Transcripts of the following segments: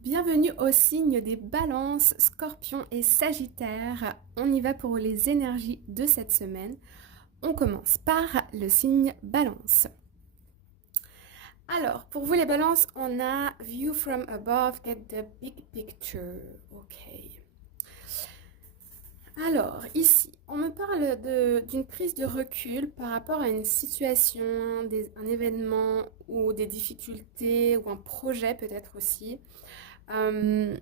Bienvenue au signe des balances, scorpions et sagittaires. On y va pour les énergies de cette semaine. On commence par le signe balance. Alors, pour vous les balances, on a View from above, get the big picture. Ok. Alors, ici, on me parle d'une prise de recul par rapport à une situation, un événement ou des difficultés ou un projet peut-être aussi. Euh,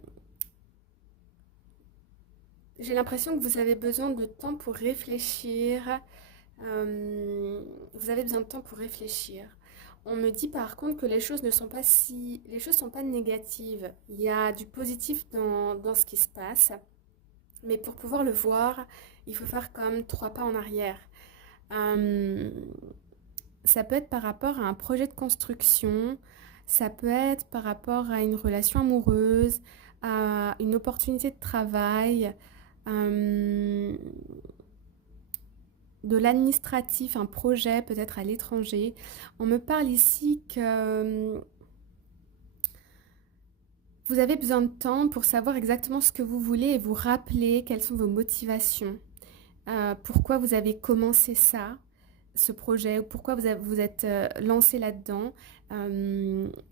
J'ai l'impression que vous avez besoin de temps pour réfléchir. Vous avez besoin de temps pour réfléchir. On me dit par contre que les choses ne sont pas si... Les choses sont pas négatives. Il y a du positif dans ce qui se passe. Mais pour pouvoir le voir, il faut faire comme 3 pas en arrière. Euh, Ça peut être par rapport à un projet de construction. Ça peut être par rapport à une relation amoureuse, à une opportunité de travail. euh, de l'administratif, un projet peut-être à l'étranger. On me parle ici que vous avez besoin de temps pour savoir exactement ce que vous voulez et vous rappeler quelles sont vos motivations. Pourquoi vous avez commencé ça, ce projet, ou pourquoi vous êtes lancé là-dedans.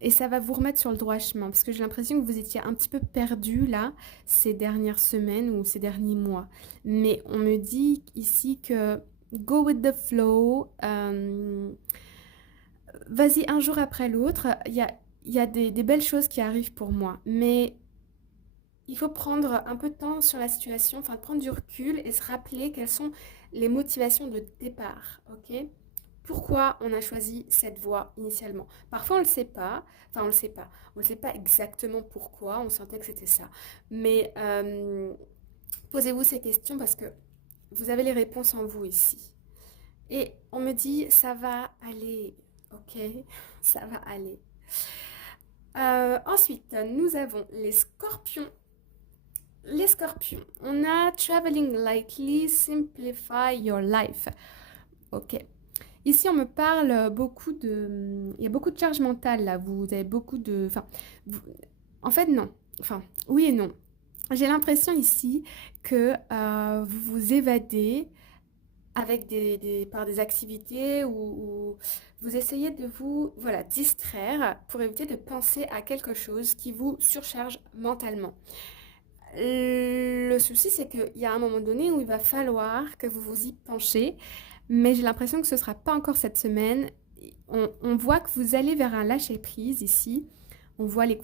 Et ça va vous remettre sur le droit chemin, parce que j'ai l'impression que vous étiez un petit peu perdu là, ces dernières semaines ou ces derniers mois. Mais on me dit ici que go with the flow, vas-y un jour après l'autre, il y a des belles choses qui arrivent pour moi, mais il faut prendre un peu de temps sur la situation, enfin prendre du recul et se rappeler quelles sont les motivations de départ, ok? Pourquoi on a choisi cette voie initialement? Parfois on ne le sait pas, enfin on le sait pas, on ne sait pas exactement pourquoi, on sentait que c'était ça. Mais posez-vous ces questions parce que vous avez les réponses en vous ici. Et on me dit, ça va aller, ok? Ça va aller. Ensuite, nous avons les scorpions. Les scorpions, on a Traveling Lightly, Simplify Your Life. Ok. Ici, on me parle beaucoup de... Il y a beaucoup de charge mentale, là. Vous avez beaucoup de... vous- En fait, non. Enfin, oui et non. J'ai l'impression ici que vous vous évadez avec par des activités ou vous essayez de vous voilà, distraire pour éviter de penser à quelque chose qui vous surcharge mentalement. Le souci, c'est qu'il y a un moment donné où il va falloir que vous vous y penchez, mais j'ai l'impression que ce ne sera pas encore cette semaine. On voit que vous allez vers un lâcher-prise ici. On voit les